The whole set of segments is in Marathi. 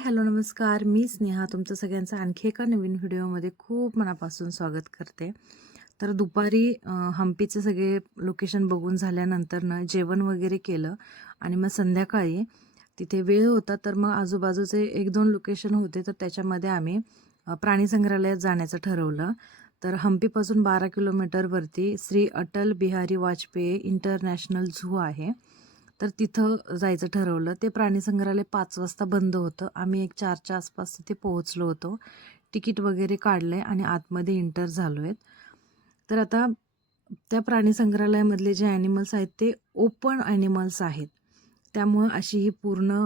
हॅलो, नमस्कार. मी स्नेहा तुमचं सगळ्यांचं आणखी एका नवीन व्हिडिओमध्ये खूप मनापासून स्वागत करते. तर दुपारी हम्पीचे सगळे लोकेशन बघून झाल्यानंतर जेवण वगैरे केलं आणि मग संध्याकाळी तिथे वेळ होता, तर मग आजूबाजूचे 1-2 लोकेशन होते, तर त्याच्यामध्ये आम्ही प्राणी संग्रहालयात जाण्याचं ठरवलं. तर हम्पीपासून 12 किलोमीटरवरती श्री अटल बिहारी वाजपेयी इंटरनॅशनल झू आहे. तर तिथं जायचं ठरवलं. ते प्राणी संग्रहालय 5 वाजता बंद होतं. आम्ही एक 4च्या आसपास तिथे पोहोचलो होतो. तिकीट वगैरे काढलंय आणि आतमध्ये एंटर झालो आहेत. तर आता त्या प्राणी संग्रहालयामधले जे ॲनिमल्स आहेत ते ओपन ॲनिमल्स आहेत. त्यामुळं अशी ही पूर्ण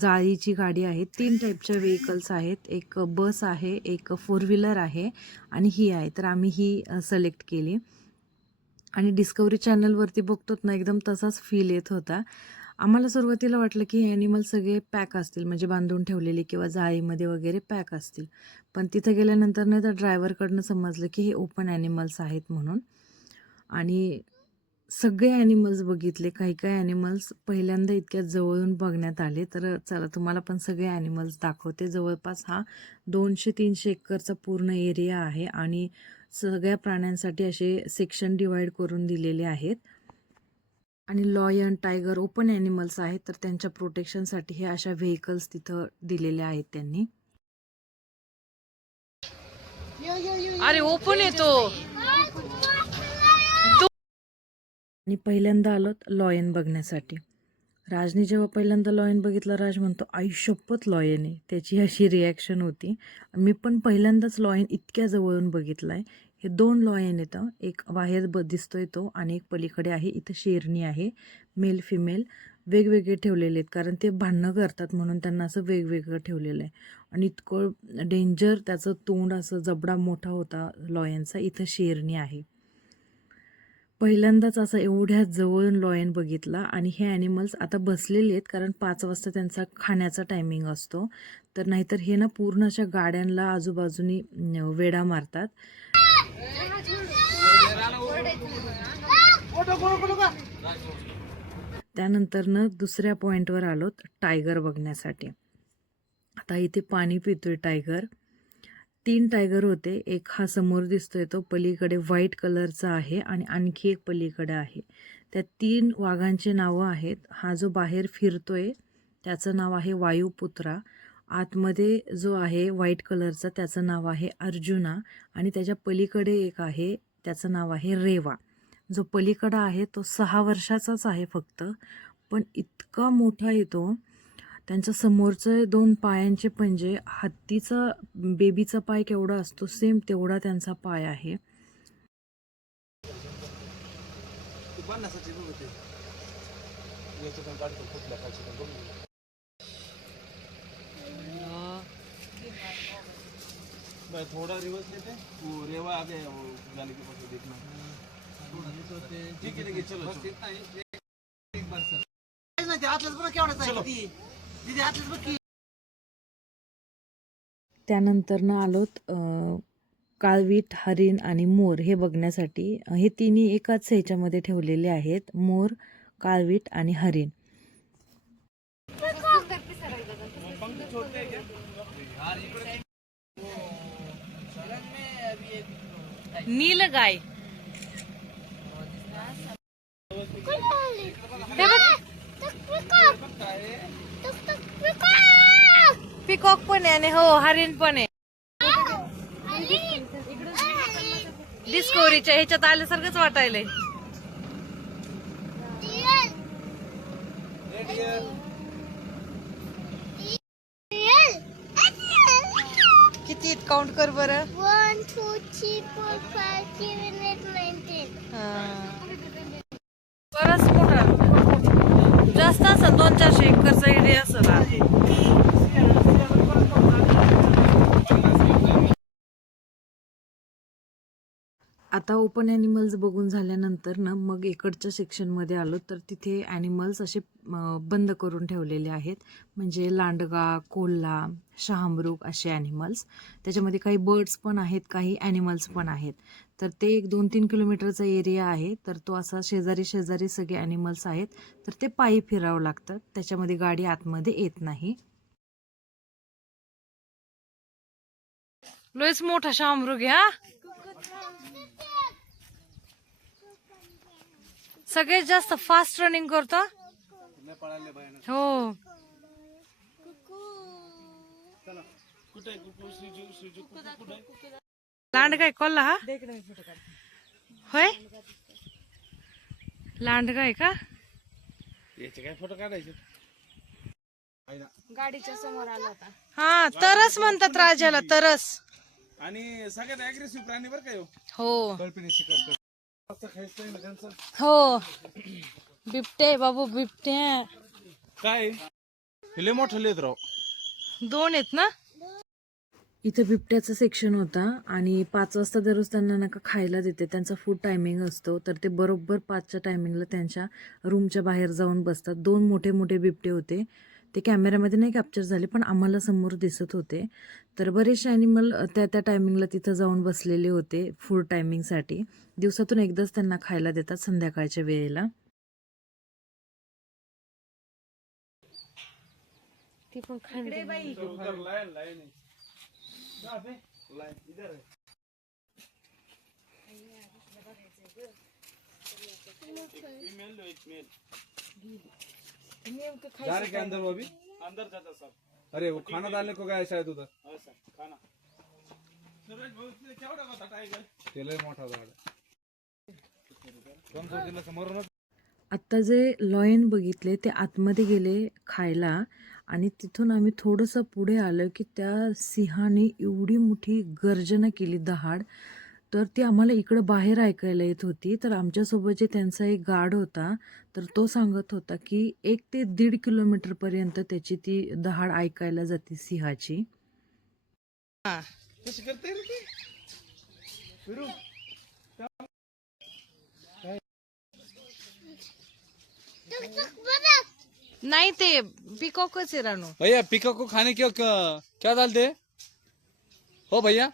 जाळीची गाडी आहे. 3 टाईपच्या व्हेइकल्स आहेत. एक बस आहे, एक 4 व्हीलर आहे आणि ही आहे. तर आम्ही ही सिलेक्ट केली. आणि डिस्कवरी चॅनलवरती बघतोत ना, एकदम तसाच फील येत होता. आम्हाला सुरुवातीला वाटलं की हे ॲनिमल सगळे पॅक असतील, म्हणजे बांधून ठेवलेले किंवा जाळीमध्ये वगैरे पॅक असतील. पण तिथं गेल्यानंतर नाही, तर ड्रायव्हरकडनं समजलं की हे ओपन ॲनिमल्स आहेत म्हणून. आणि सगळे ॲनिमल्स बघितले. काही ॲनिमल्स पहिल्यांदा इतक्या जवळून बघण्यात आले. तर चला तुम्हाला पण सगळे ॲनिमल्स दाखवते. जवळपास हा 200-300 एकरचा पूर्ण एरिया आहे आणि सगळ्या प्राण्यांसाठी असे सेक्शन डिवाइड करून दिलेले आहेत. आणि लॉयन, टायगर ओपन ॲनिमल्स आहेत, तर त्यांच्या प्रोटेक्शनसाठी हे अशा व्हेइकल्स तिथं दिलेले आहेत त्यांनी. अरे ओपन येतो. आणि पहिल्यांदा आलोत लॉयन बघण्यासाठी. राजने जेव्हा पहिल्यांदा लॉयन बघितला, राज म्हणतो आई शपथ लॉयन आहे. त्याची अशी रिॲक्शन होती. मी पण पहिल्यांदाच लॉयन इतक्या जवळून बघितलाय. हे 2 लॉयन येतं, एक बाहेर दिसतोय तो आणि एक पलीकडे आहे. इथं शेरणी आहे, मेल फिमेल वेगवेगळे ठेवलेले आहेत, कारण ते भांडणं करतात म्हणून त्यांना असं वेगवेगळं ठेवलेलं आहे. आणि इतकं डेंजर त्याचं तोंड, असं जबडा मोठा होता लॉयनचा. इथं शेरणी आहे. पहिल्यांदाच असं एवढ्या जवळून लॉयन बघितला. आणि हे ॲनिमल्स आता बसलेले आहेत, कारण 5 वाजता त्यांचा खाण्याचा टायमिंग असतो. तर नाहीतर हे ना पूर्ण अशा गाड्यांना आजूबाजूनी वेढा मारतात. त्यानंतर दुसऱ्या पॉईंटवर आलोत टायगर बघण्यासाठी. आता इथे पाणी पितोय टायगर. 3 टायगर होते. एक हा समोर दिसतोय तो पलीकडे व्हाईट कलरचा आहे आणि आणखी एक पलीकडे आहे. त्या 3 वाघांचे नावं आहेत. हा जो बाहेर फिरतोय त्याचं नाव आहे वायुपुत्रा. आतमध्ये जो आहे व्हाईट कलरचा त्याचं नाव आहे अर्जुना. आणि त्याच्या पलीकडे एक आहे, त्याचं नाव आहे रेवा. जो पलीकडा आहे तो 6 वर्षाचाच आहे फक्त, पण इतका मोठा येतो. त्यांच्या समोरचे 2 पायांचे पंजे, हत्तीचा बेबीचा पाय केवढा असतो सेम तेवढा त्यांचा पाय आहे. थोड़ा रिवर्स लेते हैं, वो रेवा आ गया, वो जाने के बाद देखना। ठीक है चलो बस इतना ही एक बार सर ना आतलंच बघ केवढा आहे ती दीदी आतलंच बघ की. त्यानंतर आलोत काळवीट, हरिण आणि मोर हे बघण्यासाठी. हे तिन्ही एकाच ह्याच्यामध्ये ठेवलेले आहेत, मोर, काळवीट आणि हरिण. नील गाय. पिकॉक पण आहे आणि हो हरिण पण आहे. डिस्कवरीच्या ह्याच्यात आल्यासारखंच वाटायलंय. किती काउंट कर बरं. 1 2 3 4 5 7 8 9 10. बरंच मोठा, जास्त असं 200-400 एकरचा एरिया असेल. आता ओपन ॲनिमल्स बघून झाल्यानंतर मग इकडच्या सेक्शनमध्ये आलो, तर तिथे ॲनिमल्स असे बंद करून ठेवलेले आहेत. म्हणजे लांडगा, कोल्हा, शहामृग असे ॲनिमल्स. त्याच्यामध्ये काही बर्ड्स पण आहेत, काही ॲनिमल्स पण आहेत. तर ते एक 2-3 किलोमीटरचा एरिया आहे. तर तो असा शेजारी शेजारी सगळे ॲनिमल्स आहेत. तर ते पायी फिरावं लागतात, त्याच्यामध्ये गाडी आतमध्ये येत नाही. लयच मोठा शामरुग आहे हा. सगळ्यात जास्त फास्ट रनिंग करतो. हो. लांड काय कोल्हा हा होय. लांड काय का याचे काय फोटो काढायचे. गाडीच्या समोर आला होता. हा तरस म्हणतात राजाला तरस. आणि सगळ्यात अग्रेसिव्ह प्राणी बरं काय हो कल्पने शिकार खायचं ना त्यांचं. हो बिबटे बाबू बिबटे काय लय मोठं लेत राव. 2 आहेत ना. इथं बिबट्याचं सेक्शन होता आणि 5 वाजता दररोज त्यांना नका खायला देते. त्यांचा फूड टायमिंग असतो, तर ते बरोबर 5च्या टायमिंगला त्यांच्या रूमच्या बाहेर जाऊन बसतात. 2 मोठे मोठे बिबटे होते. ते कॅमेऱ्यामध्ये नाही कॅप्चर झाले, पण आम्हाला समोर दिसत होते. तर बरेचसे ॲनिमल त्या त्या टायमिंगला तिथं जाऊन बसलेले होते फूड टायमिंगसाठी. दिवसातून एकदाच त्यांना खायला देतात संध्याकाळच्या वेळेला. ती पण खांडे बाई. जा रे के अंदर वो अभी अंदर जाता सब. अरे वो खाना डालने को गया शायद उधर. खाना केवढा होता टायगर. ते लय मोठा झाड. कोणत्या दिला समोर. आत्ता जे लॉयन बघितले ते आतमध्ये गेले खायला आणि तिथून आम्ही थोडंसं पुढे आलो की त्या सिंहाने एवढी मोठी गर्जना केली दहाड. तर ती आम्हाला इकडं बाहेर ऐकायला येत होती. तर आमच्यासोबत जे त्यांचा एक गार्ड होता, तर तो सांगत होता की 1 ते 1.5 किलोमीटरपर्यंत त्याची ती दहाड ऐकायला जाते सिंहाची. कशी करते रे ती. फिरू नाही ते पिकॉकच आहे रानू. भैया पिका को खाने क्यों क्या डालते हो भैया.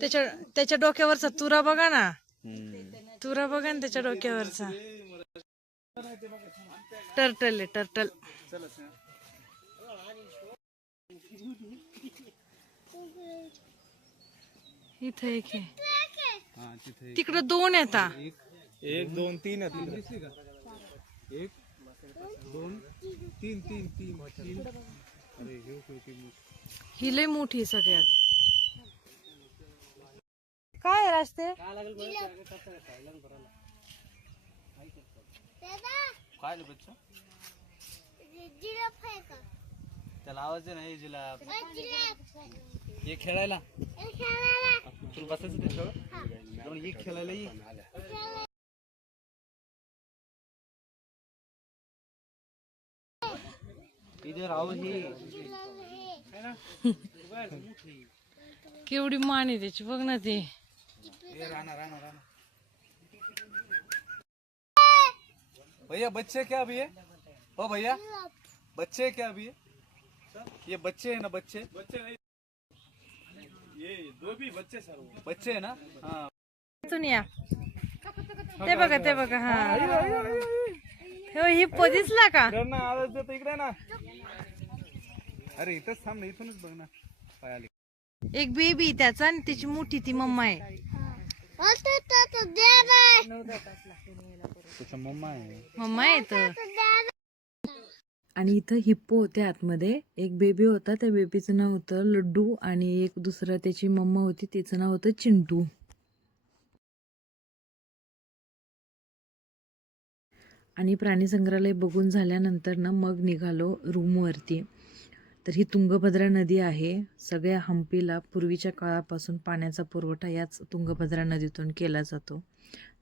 त्याच्या डोक्यावरचा तुरा बघा ना. तुरा बघा ना त्याच्या डोक्यावरचा. टर्टल आहे टर्टल. इथं एक आहे. तिकडं 2 येतात. 1 2 3 आहेत. दिसली का. 1 2 3 3 3 3. अरे ही लय मोठी आहे सगळ्यात. काय आहे रस्ते. काय बच्चा जिराफ आहे का? त्याला आवाज नाही जिराफ. हे खेळायला तुला बसायचं त्याच्यावर. ये खेळायला ये. इधर आओ. केवढी मान आहे त्याची बघ ना ते. भैया बच्चे क्या अभी है. ओ भैया बच्चे क्या अभी है. ये बच्चे है ना. बच्चे नहीं ये 2 भी बच्चे सर. बच्चे है ना. हाँ या ते बघा हा. हो हिप्पो दिसला का. आवाज देतो इकडे ना. अरे इथंच थांब ना. इथूनच बघ ना. पाय आले. एक बेबी त्याचा आणि त्याची मोठी ती मम्मा आहे. मम्मा आहे. मम्मा आहे तर. आणि इथं हिप्पो होते आतमध्ये. एक बेबी होता, त्या बेबीचं नाव होतं लड्डू आणि एक दुसरा त्याची मम्मा होती, तिचं नाव होतं चिंटू. आणि प्राणी संग्रहालय बघून झाल्यानंतर ना मग निघालो रूमवरती. तर ही तुंगभद्रा नदी आहे. सगळ्या हम्पीला पूर्वीच्या काळापासून पाण्याचा पुरवठा याच तुंगभद्रा नदीतून केला जातो.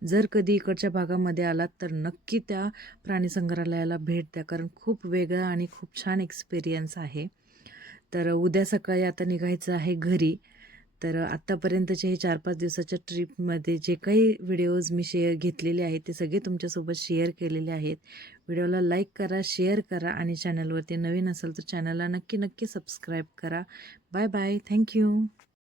जर कधी इकडच्या भागामध्ये आलात तर नक्की त्या प्राणी संग्रहालयाला भेट द्या, कारण खूप वेगळा आणि खूप छान एक्सपिरियन्स आहे. तर उद्या सकाळी आता निघायचं आहे घरी. तर आत्तापर्यंतचे हे 4-5 दिवसाच्या ट्रिपमध्ये जे काही व्हिडिओज मी घेतलेले आहेत ते सगळे तुमच्यासोबत शेअर केलेले आहेत. व्हिडिओला लाईक करा, शेअर करा आणि चॅनलवरती नवीन असेल तर चॅनलला नक्की सबस्क्राईब करा. Bye bye. थँक्यू.